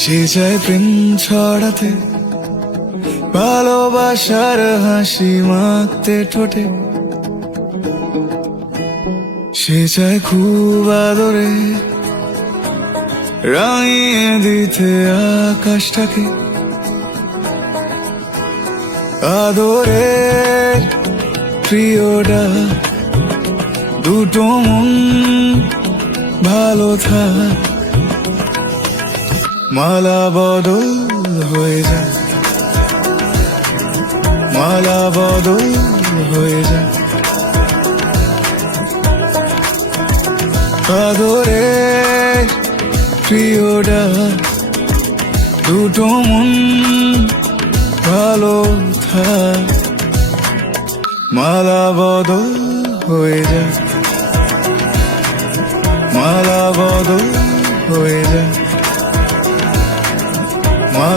সে চায় প্রেম ছড়াতে, ভালোবাসার হাসি মাখতে ঠোঁটে। সে চায় খুব আদরে, রাঙিয়ে দিতে আকাশটাকে। আদরে প্রিয়টা দুটো মন ভালো থাক। মালা বদল হয়ে যায়। মালা বদল হয়ে যায়। আদরে প্রিয়টা দুটো মন ভালো থাক। মালা বদল হয়ে যায়। মালা বদল হয়ে যায়।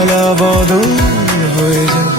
মালা বদল হয়ে যায়।